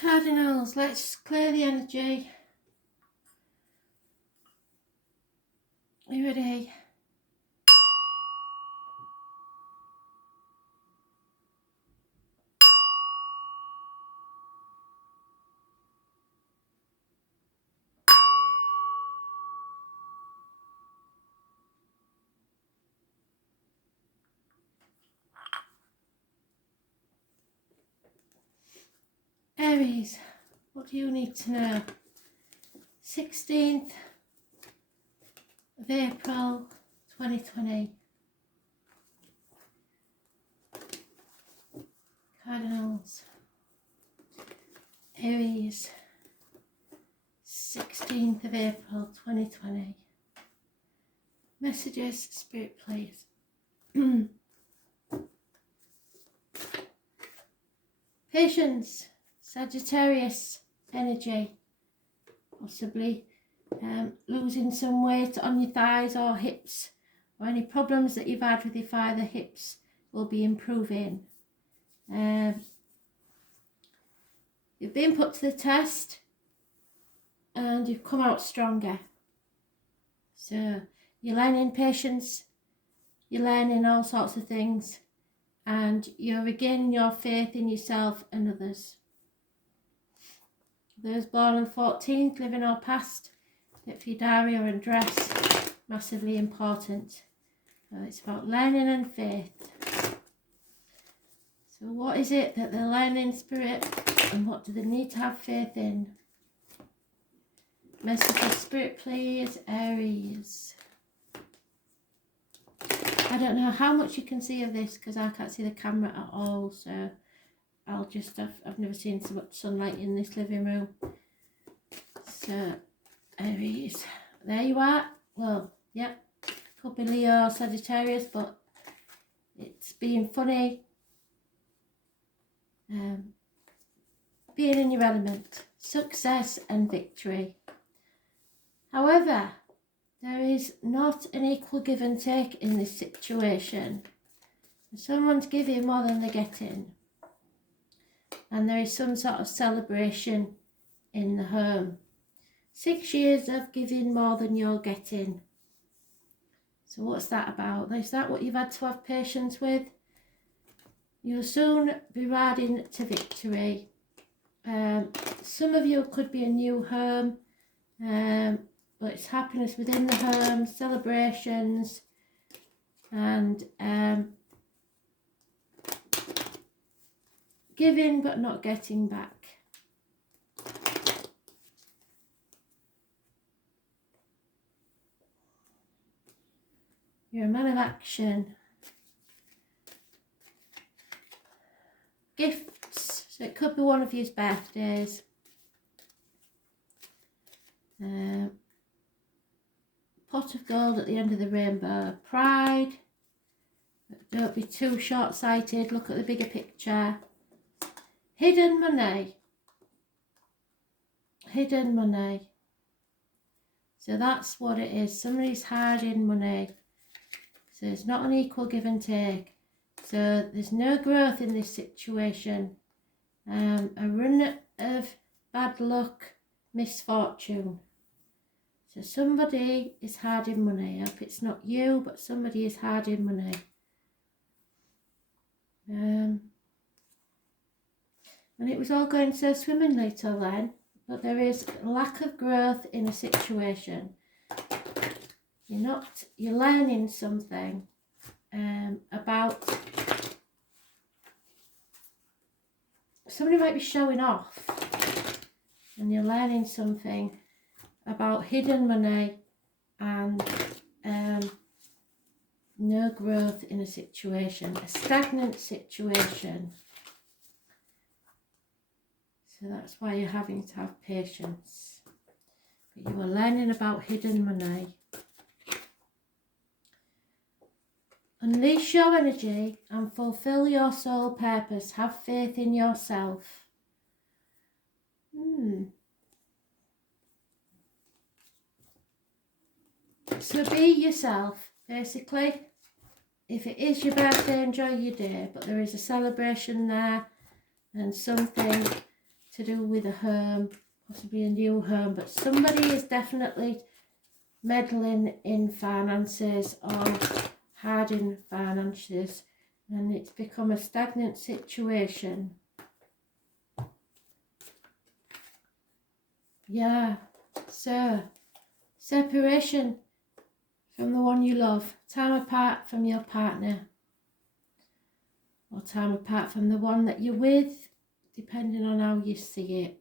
Cardinals, let's clear the energy. Are you ready? Aries, what do you need to know? 16th of April 2020. Cardinals. Aries, 16th of April 2020. Messages, Spirit, please. Patience, Sagittarius energy. Possibly losing some weight on your thighs or hips, or any problems that you've had with your thigh, the hips will be improving. You've been put to the test and you've come out stronger. So you're learning patience, you're learning all sorts of things, and you're regaining your faith in yourself and others. Those born on the 14th, living or past, get for your diary or address, massively important. So it's about learning and faith. So what is it that they're learning, Spirit, and what do they need to have faith in? Message of Spirit, please, Aries. I don't know how much you can see of this because I can't see the camera at all, so I'll just I've never seen so much sunlight in this living room. So Aries, there you are. Well, yep, could be Leo or Sagittarius, but it's being funny, being in your element, success and victory. However, there is not an equal give and take in this situation. Someone's giving more than they're getting, and there is some sort of celebration in the home. 6 years of giving more than you're getting. So what's that about? Is that what you've had to have patience with? You'll soon be riding to victory. Some of you could be a new home, but it's happiness within the home, celebrations, and giving but not getting back. You're a man of action. Gifts, so it could be one of your birthdays. Pot of gold at the end of the rainbow. Pride. Don't be too short-sighted. Look at the bigger picture. Hidden money. Hidden money. So that's what it is. Somebody's hiding money. So it's not an equal give and take. So there's no growth in this situation. A run of bad luck, misfortune. So somebody is hiding money. I hope it's not you, but somebody is hiding money. And it was all going so swimmingly till then, but there is a lack of growth in a situation. You're learning something about, somebody might be showing off, and you're learning something about hidden money and no growth in a situation, a stagnant situation. So that's why you're having to have patience. But you are learning about hidden money. Unleash your energy and fulfill your soul purpose. Have faith in yourself. So be yourself, basically. If it is your birthday, enjoy your day, but there is a celebration there and something to do with a home, possibly a new home, but somebody is definitely meddling in finances or hard in finances, and it's become a stagnant situation. Yeah, so separation from the one you love, time apart from your partner, or time apart from the one that you're with, depending on how you see it.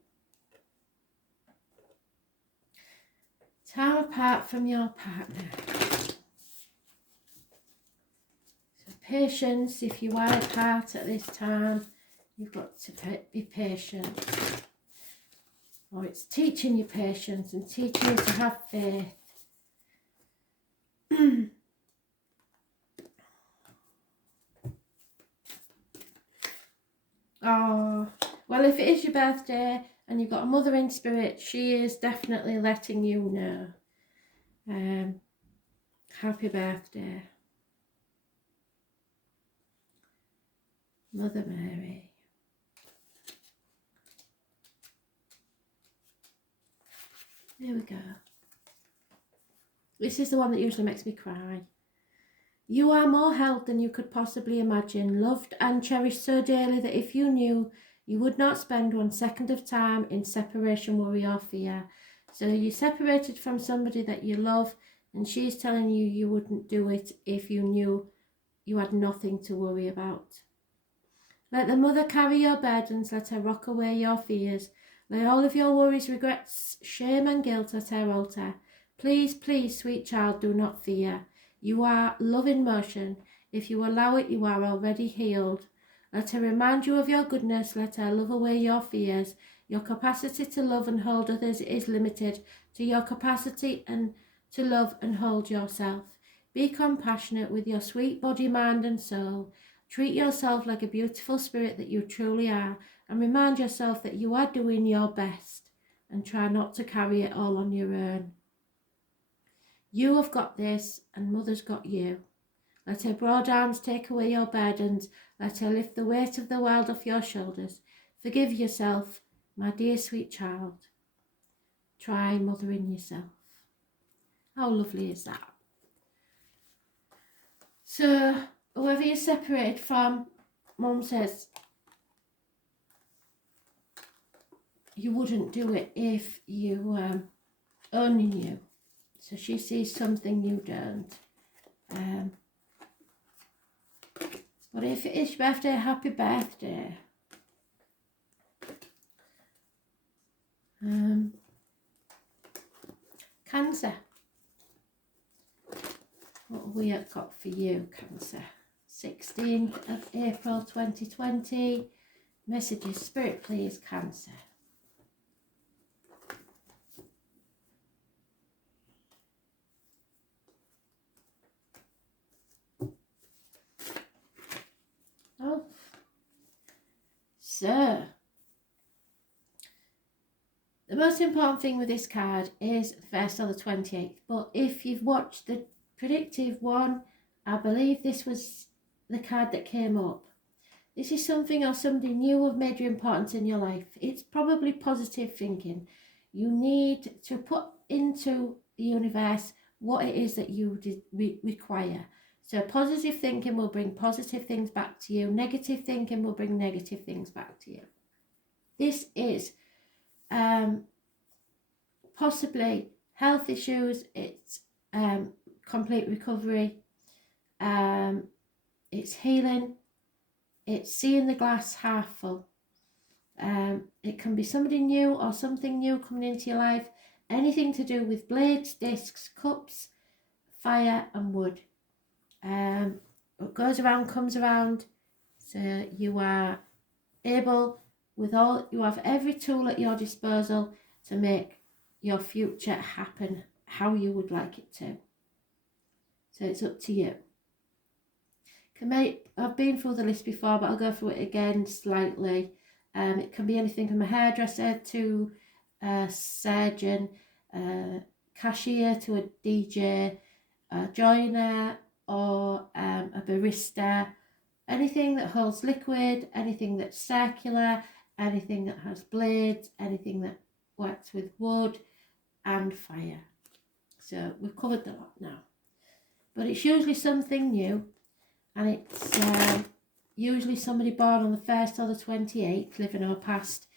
Time apart from your partner. So patience, if you are apart at this time, you've got to be patient. Or it's teaching you patience and teaching you to have faith. Oh, well, if it is your birthday and you've got a mother in spirit, she is definitely letting you know. Happy birthday, Mother Mary. There we go. This is the one that usually makes me cry. You are more held than you could possibly imagine, loved and cherished so dearly that if you knew, you would not spend 1 second of time in separation, worry or fear. So you're separated from somebody that you love, and she's telling you you wouldn't do it if you knew you had nothing to worry about. Let the mother carry your burdens, let her rock away your fears. Lay all of your worries, regrets, shame and guilt at her altar. Please, please, sweet child, do not fear. You are love in motion. If you allow it, you are already healed. Let her remind you of your goodness. Let her love away your fears. Your capacity to love and hold others is limited to your capacity and to love and hold yourself. Be compassionate with your sweet body, mind and soul. Treat yourself like a beautiful spirit that you truly are, and remind yourself that you are doing your best, and try not to carry it all on your own. You have got this, and Mother's got you. Let her broad arms take away your burdens. Let her lift the weight of the world off your shoulders. Forgive yourself, my dear sweet child. Try mothering yourself. How lovely is that? So, whoever you're separated from, Mum says you wouldn't do it if you only knew. So she sees something you don't. But if it is your birthday, happy birthday. Cancer. What have we got for you, Cancer? 16th of April 2020. Messages, Spirit, please, Cancer. Oh, so the most important thing with this card is the 1st or the 28th. But if you've watched the predictive one, I believe this was the card that came up. This is something or somebody new have made you important in your life. It's probably positive thinking. You need to put into the universe what it is that you require. So positive thinking will bring positive things back to you. Negative thinking will bring negative things back to you. This is possibly health issues. It's complete recovery. It's healing. It's seeing the glass half full. It can be somebody new or something new coming into your life. Anything to do with blades, discs, cups, fire and wood. What goes around comes around. So you are able, you have every tool at your disposal to make your future happen how you would like it to. So it's up to you. I've been through the list before, but I'll go through it again slightly. It can be anything from a hairdresser to a surgeon, a cashier to a DJ, a joiner or a barista, anything that holds liquid, anything that's circular, anything that has blades, anything that works with wood and fire. So we've covered the lot now. But it's usually something new, and it's usually somebody born on the 1st or the 28th, living or past,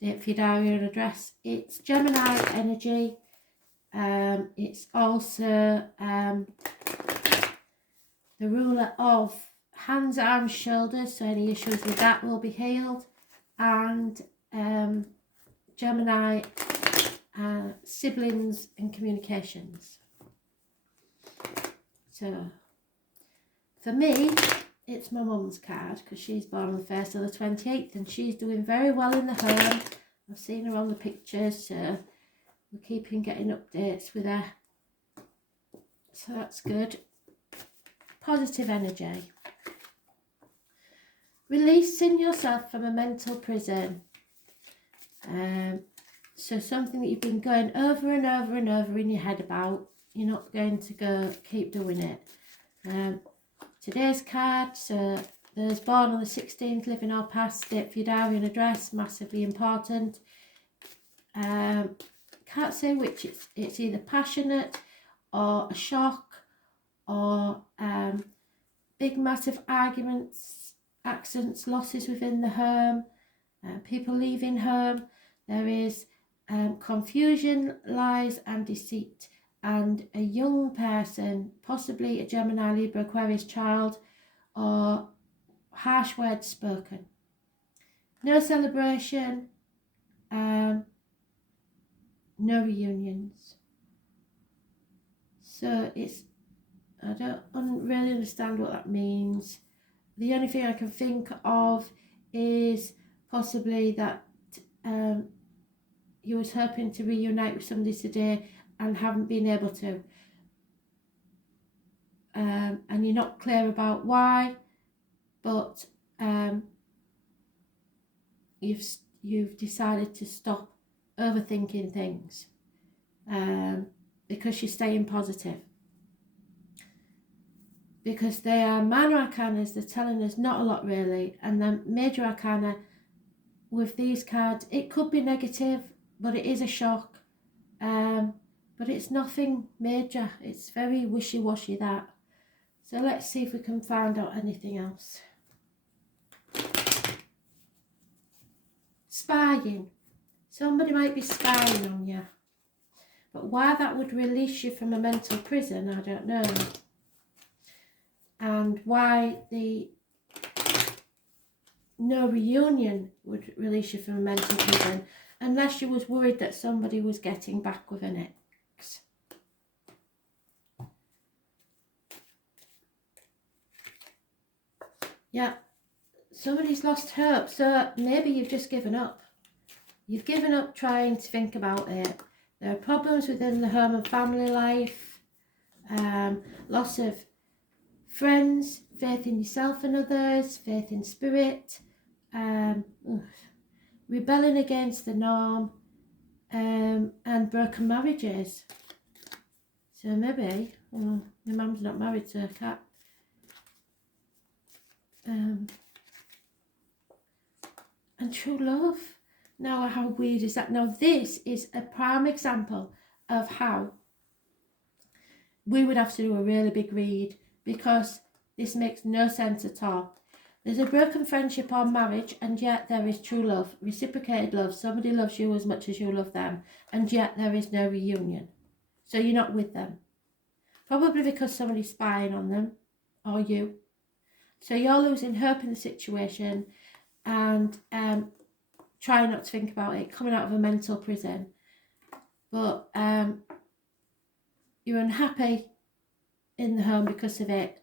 date for your diary and address. It's Gemini energy. It's also the ruler of hands, arms, shoulders, so any issues with that will be healed. And Gemini, siblings and communications. So for me, it's my mum's card, because she's born on the 1st or the 28th, and she's doing very well in the home. I've seen her on the pictures, so we're keeping getting updates with her. So that's good. Positive energy. Releasing yourself from a mental prison. So something that you've been going over and over and over in your head about, you're not going to keep doing it. Today's card, so those born on the 16th, living or past, date for your diary and address, massively important. Can't say which, it's either passionate or a shock, or big massive arguments, accidents, losses within the home, people leaving home. There is confusion, lies and deceit, and a young person, possibly a Gemini, Libra, Aquarius child, or harsh words spoken. No celebration, no reunions. So I don't really understand what that means. The only thing I can think of is possibly that you was hoping to reunite with somebody today and haven't been able to. And you're not clear about why, but you've decided to stop overthinking things because you're staying positive. Because they are minor arcanas, they're telling us not a lot really, and then major arcana with these cards, it could be negative, but it is a shock, but it's nothing major. It's very wishy-washy, that. So let's see if we can find out anything else. Spying. Somebody might be spying on you, but why that would release you from a mental prison, I don't know. And why the no reunion would release you from a mental prison, unless you was worried that somebody was getting back with an ex. Yeah, somebody's lost hope, so maybe you've just given up. You've given up trying to think about it. There are problems within the home and family life, loss of friends, faith in yourself and others, faith in spirit, rebelling against the norm, and broken marriages. So maybe, your mum's not married to a cat. And true love. Now, how weird is that? Now, this is a prime example of how we would have to do a really big read, because this makes no sense at all. There's a broken friendship or marriage, and yet there is true love, reciprocated love. Somebody loves you as much as you love them, and yet there is no reunion. So you're not with them. Probably because somebody's spying on them, or you. So you're losing hope in the situation, and trying not to think about it, coming out of a mental prison. But you're unhappy in the home because of it,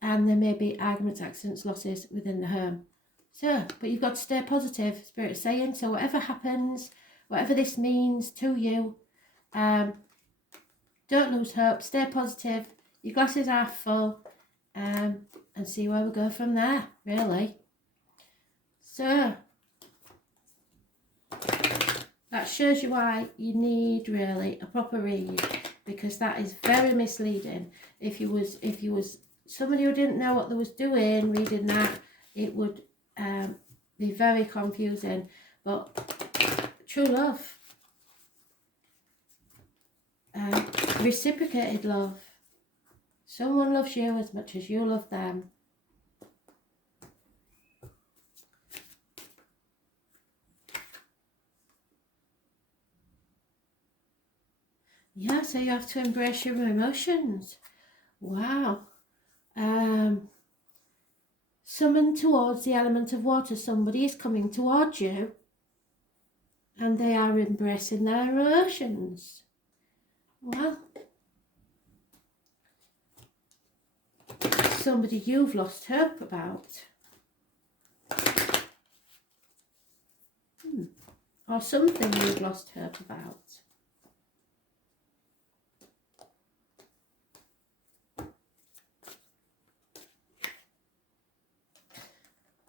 and there may be arguments, accidents, losses within the home. So, but you've got to stay positive, Spirit is saying. So whatever happens, whatever this means to you, don't lose hope, stay positive, your glasses are full, and see where we go from there, really. So that shows you why you need really a proper read, because that is very misleading. If you was somebody who didn't know what they was doing reading that, it would be very confusing. but true love, reciprocated love. Someone loves you as much as you love them. Yeah, so you have to embrace your emotions. Wow. Summoned towards the element of water, somebody is coming towards you and they are embracing their emotions. Well, somebody you've lost hope about. Or something you've lost hope about.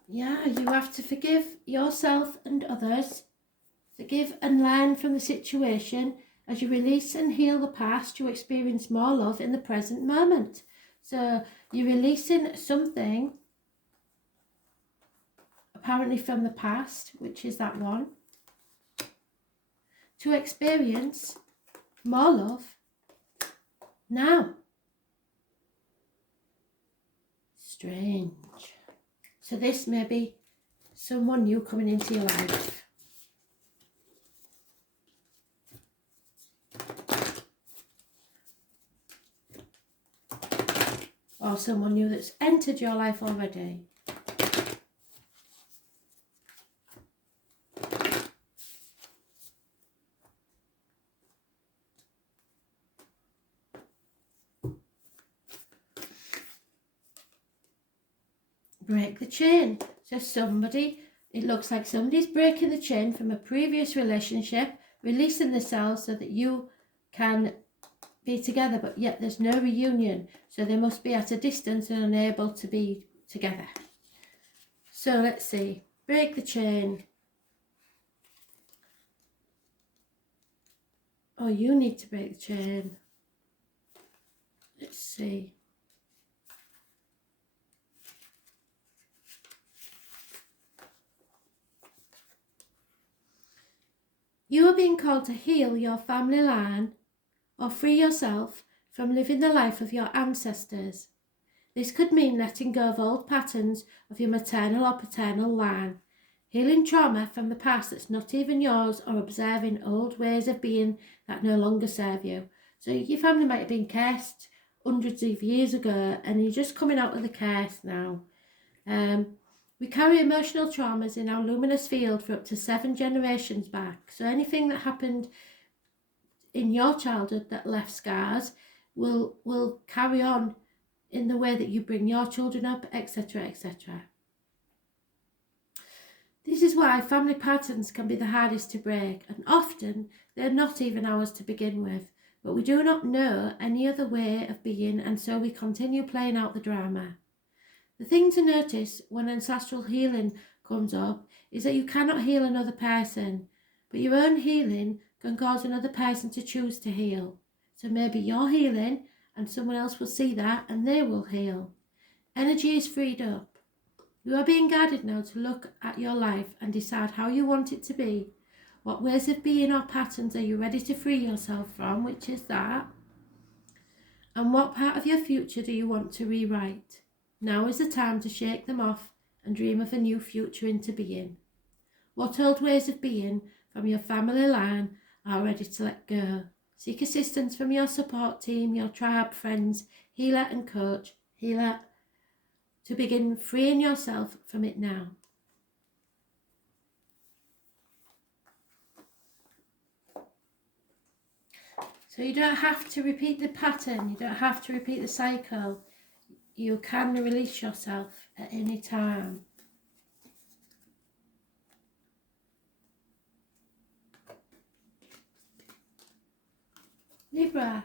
Yeah, you have to forgive yourself and others. Forgive and learn from the situation. As you release and heal the past, you experience more love in the present moment. So you're releasing something apparently from the past, which is that one, to experience more love now. Strange. So this may be someone new coming into your life. Or someone new that's entered your life already. Break the chain. So somebody, it looks like somebody's breaking the chain from a previous relationship, releasing themselves so that you can be together, but yet there's no reunion. So they must be at a distance and unable to be together. So let's see. Break the chain. Oh, you need to break the chain. Let's see. You are being called to heal your family line or free yourself from living the life of your ancestors. This could mean letting go of old patterns of your maternal or paternal line, healing trauma from the past that's not even yours, or observing old ways of being that no longer serve you. So your family might have been cursed hundreds of years ago and you're just coming out of the curse now. We carry emotional traumas in our luminous field for up to 7 generations back. So anything that happened in your childhood that left scars will carry on in the way that you bring your children up, etc., etc. This is why family patterns can be the hardest to break, and often they're not even ours to begin with, but we do not know any other way of being, and so we continue playing out the drama. The thing to notice when ancestral healing comes up is that you cannot heal another person, but your own healing can cause another person to choose to heal. So maybe you're healing and someone else will see that and they will heal. Energy is freed up. You are being guided now to look at your life and decide how you want it to be. What ways of being or patterns are you ready to free yourself from, which is that? And what part of your future do you want to rewrite? Now is the time to shake them off and dream of a new future into being. What old ways of being from your family line are ready to let go? Seek assistance from your support team, your tribe, friends, healer and coach, healer, to begin freeing yourself from it now. So you don't have to repeat the pattern, you don't have to repeat the cycle. You can release yourself at any time. Libra,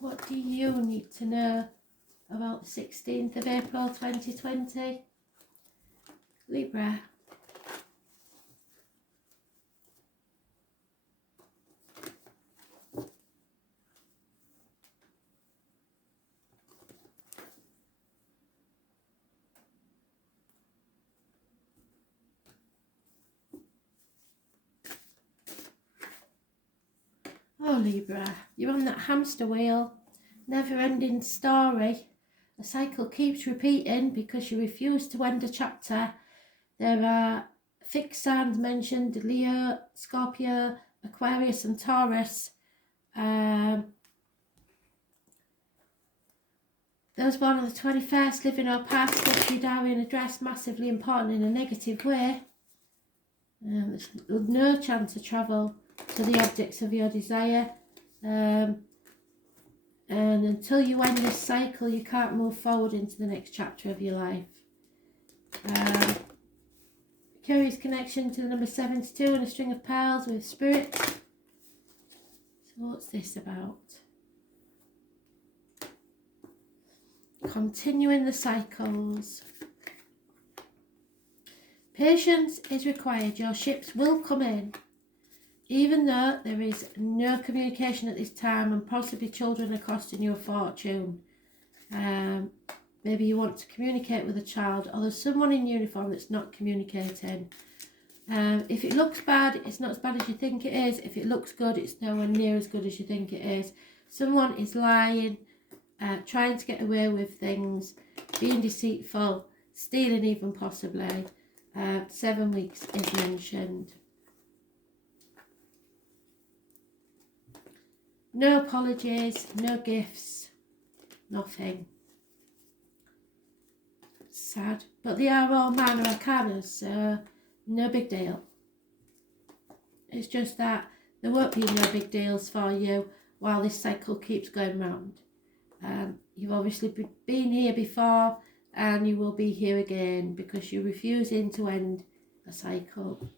what do you need to know about the 16th of April 2020? Libra. Oh, Libra, you're on that hamster wheel, never-ending story. The cycle keeps repeating because you refuse to end a chapter. There are fixed signs mentioned: Leo, Scorpio, Aquarius and Taurus. Those born on the 21st, living or past, history, diary and address, massively important in a negative way. There's no chance of travel to the objects of your desire. And until you end this cycle, you can't move forward into the next chapter of your life. Curious connection to the number 72 and a string of pearls with spirit. So what's this about? Continuing the cycles. Patience is required. Your ships will come in, even though there is no communication at this time and possibly children are costing you a fortune. Maybe you want to communicate with a child, or there's someone in uniform that's not communicating. If it looks bad, it's not as bad as you think it is. If it looks good, it's nowhere near as good as you think it is. Someone is lying, trying to get away with things, being deceitful, stealing even possibly. 7 weeks is mentioned. No apologies, no gifts, nothing. Sad, but they are all minor arcana, so no big deal. It's just that there won't be no big deals for you while this cycle keeps going round. You've obviously been here before and you will be here again because you're refusing to end a cycle.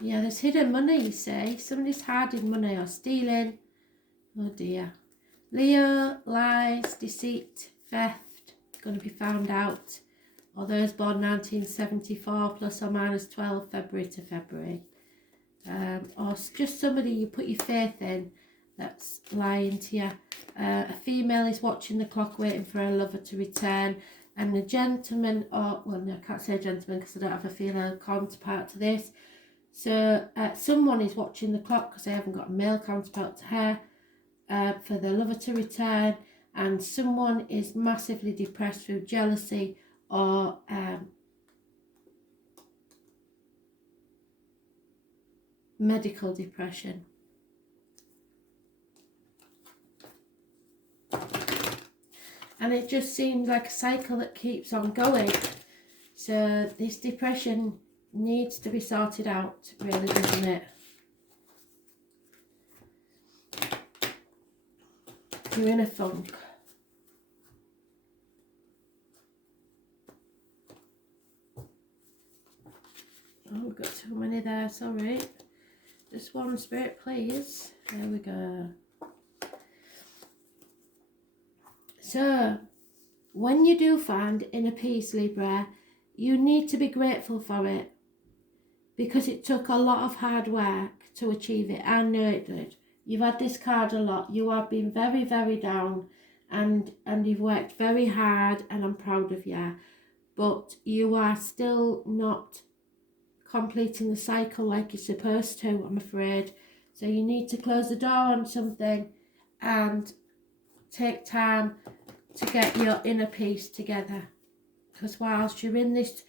Yeah, there's hidden money, you say. Somebody's hiding money or stealing. Oh dear. Leo, lies, deceit, theft, going to be found out. Or those born 1974 plus or minus 12 February to February. Or just somebody you put your faith in that's lying to you. A female is watching the clock waiting for her lover to return. And a gentleman, or, well no, I can't say gentleman because I don't have a female counterpart to this. So someone is watching the clock because they haven't got a male counterpart to her. For their lover to return, and someone is massively depressed through jealousy or medical depression. And it just seems like a cycle that keeps on going. So this depression needs to be sorted out, really, doesn't it? You're in a funk. Oh, we've got too many there, sorry. Just one spirit, please. There we go. So, when you do find inner peace, Libra, you need to be grateful for it. Because it took a lot of hard work to achieve it. I know it did. You've had this card a lot. You have been very, very down and you've worked very hard and I'm proud of you. But you are still not completing the cycle like you're supposed to, I'm afraid. So you need to close the door on something and take time to get your inner peace together. Because whilst you're in this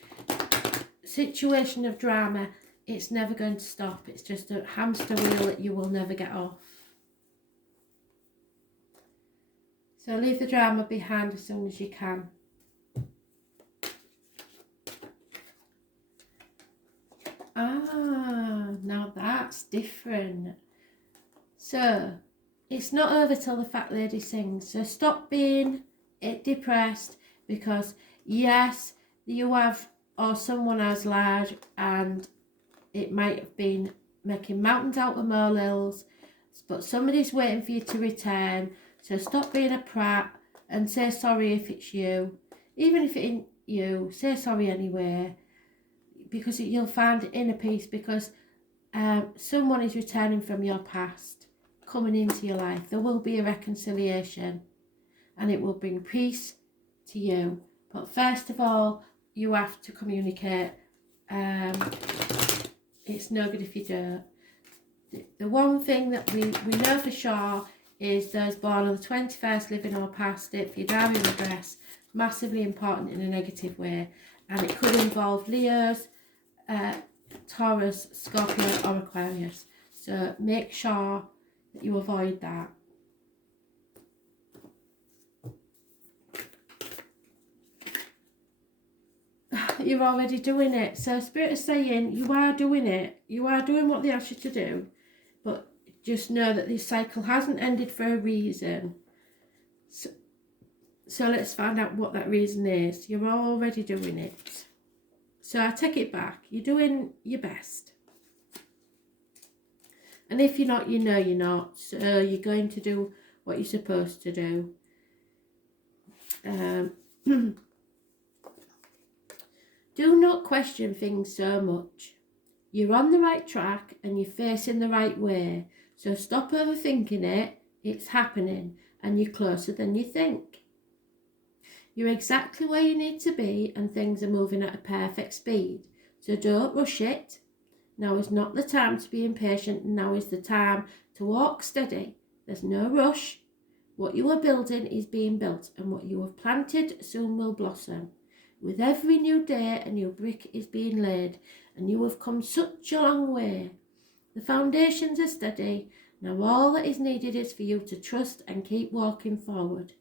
situation of drama, it's never going to stop. It's just a hamster wheel that you will never get off. So leave the drama behind as soon as you can. Now that's different. So it's not over till the fat lady sings. So stop being depressed because yes, you have, or someone has lied and it might have been making mountains out of molehills, but somebody's waiting for you to return. So stop being a prat and say sorry if it's you. Even if it ain't you, say sorry anyway. Because you'll find inner peace because someone is returning from your past, coming into your life. There will be a reconciliation and it will bring peace to you. But first of all, you have to communicate it's no good if you don't. The one thing that we know for sure is those born on the 21st, living or past it, for your diary address, massively important in a negative way. And it could involve Leos, Taurus, Scorpio or Aquarius. So make sure that you avoid that. You're already doing it. So Spirit is saying you are doing it. You are doing what they ask you to do. But just know that this cycle hasn't ended for a reason. So let's find out what that reason is. You're already doing it. So I take it back. You're doing your best. And if you're not, you know you're not. So you're going to do what you're supposed to do. Do not question things so much. You're on the right track and you're facing the right way. So stop overthinking it. It's happening and you're closer than you think. You're exactly where you need to be and things are moving at a perfect speed. So don't rush it. Now is not the time to be impatient. Now is the time to walk steady. There's no rush. What you are building is being built and what you have planted soon will blossom. With every new day, a new brick is being laid, and you have come such a long way. The foundations are steady. Now all that is needed is for you to trust and keep walking forward.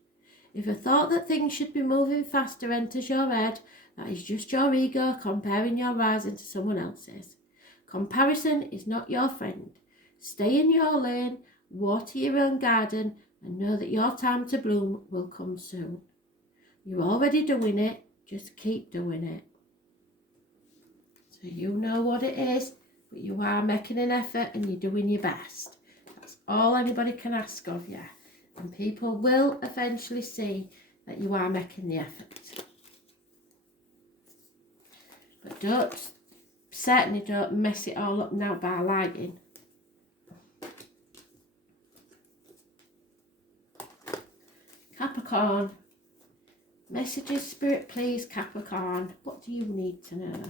If a thought that things should be moving faster enters your head, that is just your ego comparing your rising to someone else's. Comparison is not your friend. Stay in your lane, water your own garden, and know that your time to bloom will come soon. You're already doing it. Just keep doing it. So you know what it is, but you are making an effort and you're doing your best. That's all anybody can ask of you. And people will eventually see that you are making the effort. But certainly don't mess it all up now by lying. Capricorn. Messages, Spirit, please, Capricorn. What do you need to know?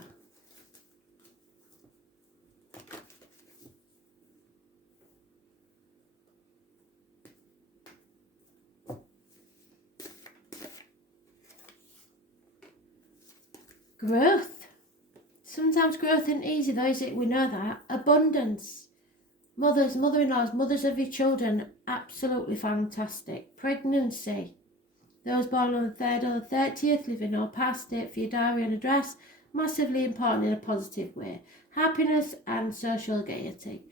Growth. Sometimes growth isn't easy though, is it? We know that. Abundance. Mothers, mother-in-laws, mothers of your children, absolutely fantastic. Pregnancy. Those born on the 3rd or the 30th, living or past it, for your diary and address, massively important in a positive way. Happiness and social gaiety.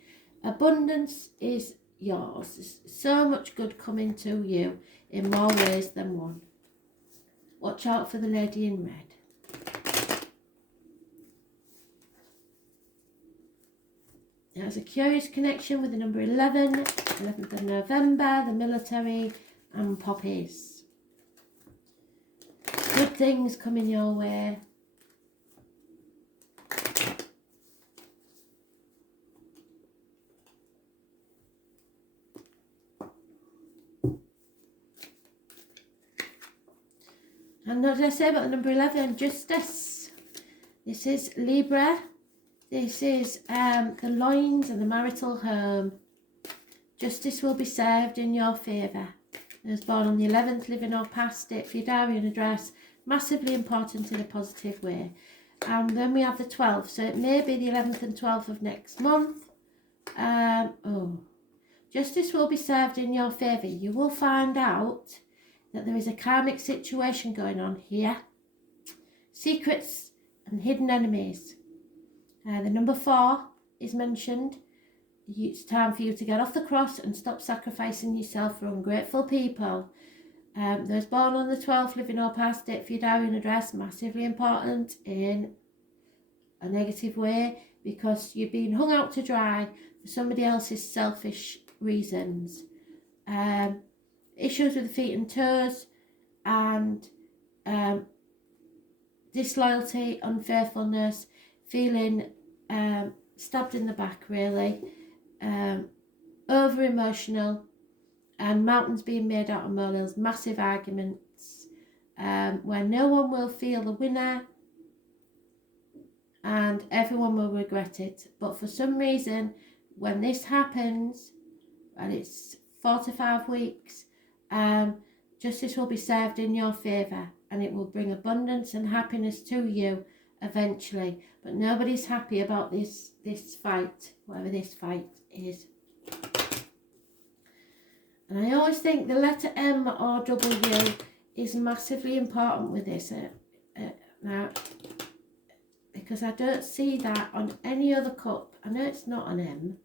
Abundance is yours. There's so much good coming to you in more ways than one. Watch out for the lady in red. There's a curious connection with the number 11, 11th of November, the military and poppies. Good things coming your way. And what did I say about the number 11? Justice. This is Libra. This is the loins and the marital home. Justice will be served in your favour. Those born on the 11th, living or past it, for your diary and address, massively important in a positive way. And then we have the 12th, so it may be the 11th and 12th of next month. Justice will be served in your favour. You will find out that there is a karmic situation going on here. Secrets and hidden enemies. The number 4 is mentioned. It's time for you to get off the cross and stop sacrificing yourself for ungrateful people. Those born on the 12th, living or past it, for your diary and address, massively important in a negative way because you're being hung out to dry for somebody else's selfish reasons. Issues with the feet and toes and disloyalty, unfaithfulness, feeling stabbed in the back really, over emotional, and mountains being made out of molehills, massive arguments where no one will feel the winner and everyone will regret it. But for some reason, when this happens, and it's 4 to 5 weeks, justice will be served in your favour, and it will bring abundance and happiness to you eventually. But nobody's happy about this fight, whatever this fight is. And I always think the letter M or W is massively important with this now, because I don't see that on any other cup. I know it's not an M,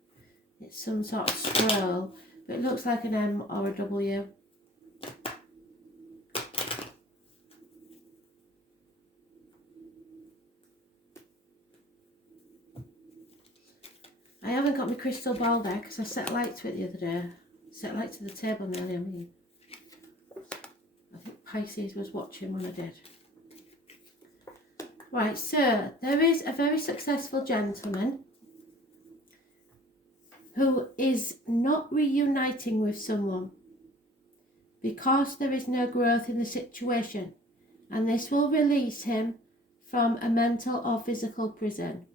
it's some sort of scroll, but it looks like an M or a W. I haven't got my crystal ball there because I set light to it the other day. Set light to the table nearly, I mean. I think Pisces was watching when I did. Right, so there is a very successful gentleman who is not reuniting with someone because there is no growth in the situation, and this will release him from a mental or physical prison.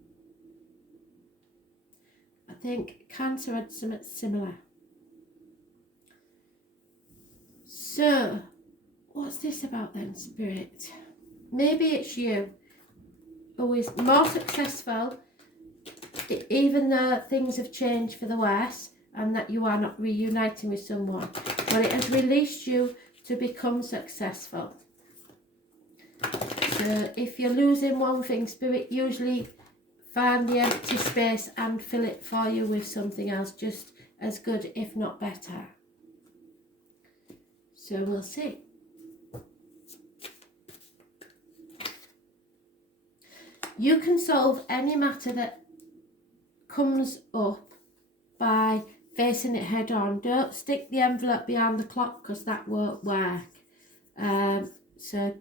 I think Cancer had something similar. So, what's this about then, Spirit? Maybe it's you who is more successful, even though things have changed for the worse and that you are not reuniting with someone. But it has released you to become successful. So if you're losing one thing, Spirit usually find the empty space and fill it for you with something else just as good, if not better. So we'll see. You can solve any matter that comes up by facing it head on. Don't stick the envelope behind the clock because that won't work. So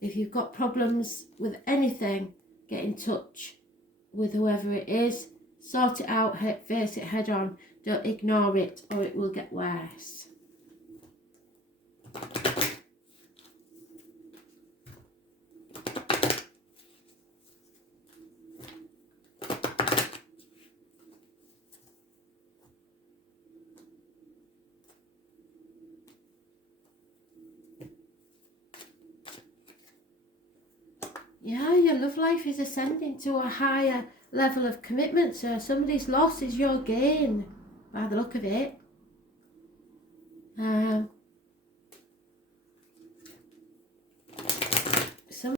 if you've got problems with anything, get in touch with whoever it is, sort it out, face it head on. Don't ignore it or it will get worse. Yeah, your love life is ascending to a higher level of commitment, so somebody's loss is your gain, by the look of it.